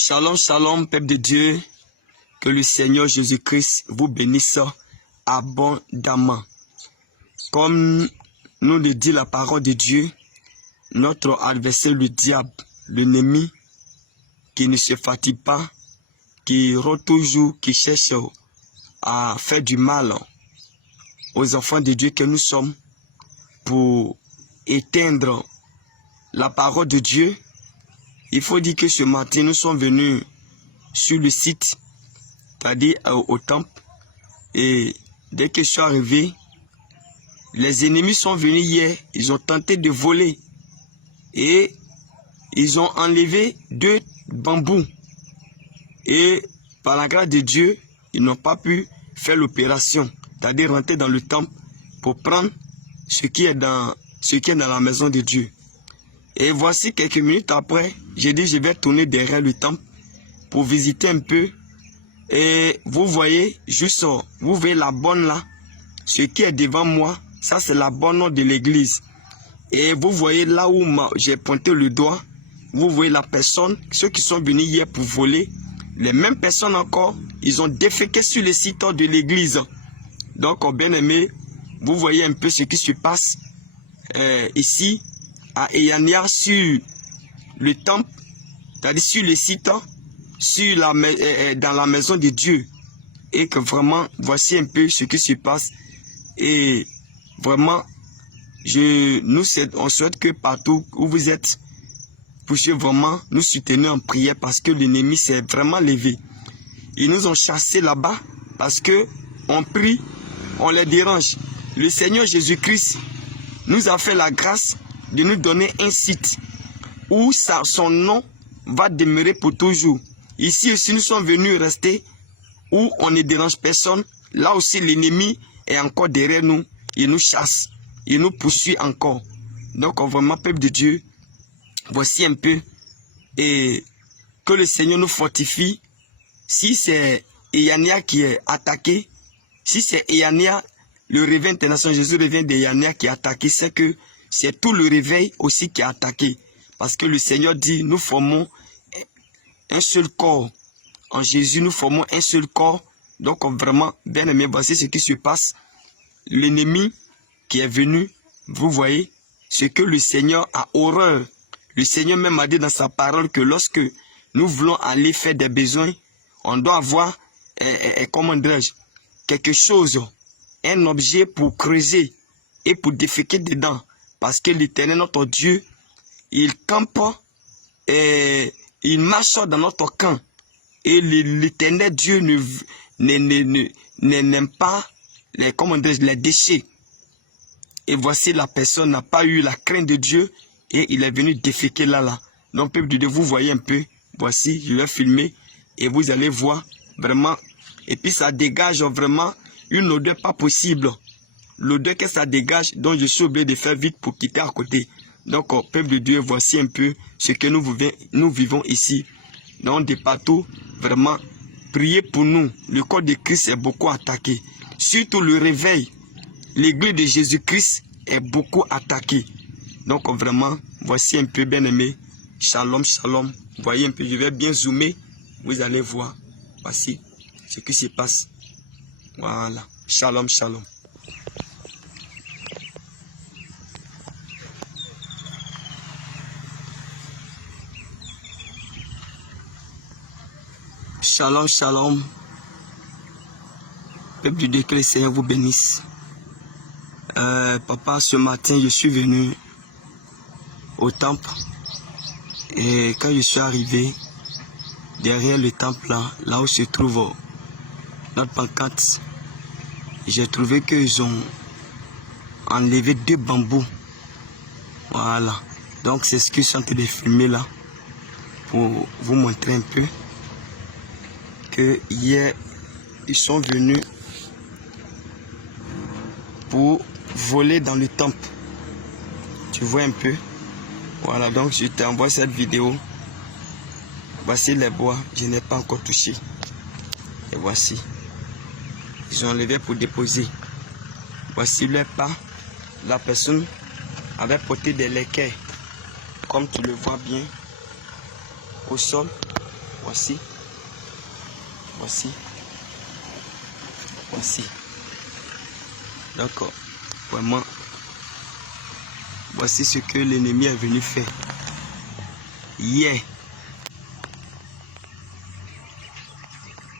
Shalom, shalom, peuple de Dieu. Que le Seigneur Jésus-Christ vous bénisse abondamment. Comme nous le dit la parole de Dieu, notre adversaire, le diable, l'ennemi, qui ne se fatigue pas, qui rôde toujours, qui cherche à faire du mal aux enfants de Dieu que nous sommes pour éteindre la parole de Dieu. Il faut dire que ce matin, nous sommes venus sur le site, c'est-à-dire au temple. Et dès que je suis arrivé, les ennemis sont venus hier. Ils ont tenté de voler. Et ils ont enlevé 2 bambous. Et par la grâce de Dieu, ils n'ont pas pu faire l'opération, c'est-à-dire rentrer dans le temple pour prendre ce qui est dans la maison de Dieu. Et voici quelques minutes après, j'ai dit je vais tourner derrière le temple pour visiter un peu. Et vous voyez, juste, vous voyez la borne là, ce qui est devant moi, ça c'est la borne de l'église. Et vous voyez là où j'ai pointé le doigt, vous voyez la personne, ceux qui sont venus hier pour voler, les mêmes personnes encore, ils ont déféqué sur le site de l'église. Donc, bien aimé, vous voyez un peu ce qui se passe ici à Eyania sur le temple, c'est-à-dire sur le site, dans la maison de Dieu. Et que vraiment, voici un peu ce qui se passe. Et vraiment, on souhaite que partout où vous êtes, puissiez vraiment nous soutenir en prière parce que l'ennemi s'est vraiment levé. Ils nous ont chassés là-bas parce que on prie, on les dérange. Le Seigneur Jésus-Christ nous a fait la grâce de nous donner un site où son nom va demeurer pour toujours. Ici aussi, nous sommes venus rester où on ne dérange personne. Là aussi, l'ennemi est encore derrière nous. Il nous chasse. Il nous poursuit encore. Donc, vraiment, peuple de Dieu, voici un peu. Et que le Seigneur nous fortifie. Si c'est Eyania qui est attaqué, si c'est Eyania, le réveil international, Jésus revient d'Eyania qui est attaqué, c'est que c'est tout le réveil aussi qui est attaqué. Parce que le Seigneur dit, nous formons un seul corps. En Jésus, nous formons un seul corps. Donc, vraiment, bien aimé, voici ce qui se passe. L'ennemi qui est venu, vous voyez, ce que le Seigneur a horreur. Le Seigneur même a dit dans sa parole que lorsque nous voulons aller faire des besoins, on doit avoir, comment dirais-je, quelque chose, un objet pour creuser et pour déféquer dedans. Parce que l'Éternel, notre Dieu, il campe et il marche dans notre camp. Et l'Éternel Dieu n'aime pas les déchets. Et voici la personne n'a pas eu la crainte de Dieu et il est venu déféquer là. Donc, peuple de Dieu, vous voyez un peu. Voici, je vais filmer et vous allez voir vraiment. Et puis, ça dégage vraiment une odeur pas possible. L'odeur que ça dégage, donc je suis obligé de faire vite pour quitter à côté. Donc, peuple de Dieu, voici un peu ce que nous vivons ici. Donc, de partout, vraiment, priez pour nous. Le corps de Christ est beaucoup attaqué. Surtout le réveil. L'église de Jésus-Christ est beaucoup attaquée. Donc, vraiment, voici un peu, bien aimé. Shalom, shalom. Voyez un peu, je vais bien zoomer. Vous allez voir. Voici ce qui se passe. Voilà. Shalom, shalom. Shalom, shalom. Peuple de Dieu, que le Seigneur vous bénisse. Papa, ce matin, je suis venu au temple. Et quand je suis arrivé derrière le temple, là où se trouve notre pancarte, j'ai trouvé qu'ils ont enlevé 2 bambous. Voilà. Donc, c'est ce que je suis en train de filmer là. Pour vous montrer un peu. Que hier, ils sont venus pour voler dans le temple. Tu vois un peu. Voilà, donc je t'envoie cette vidéo. Voici les bois, je n'ai pas encore touché. Et voici. Ils ont enlevé pour déposer. Voici le pas. La personne avait porté des l'équerre. Comme tu le vois bien. Au sol. Voici. D'accord. Vraiment. Voici ce que l'ennemi est venu faire. Hier.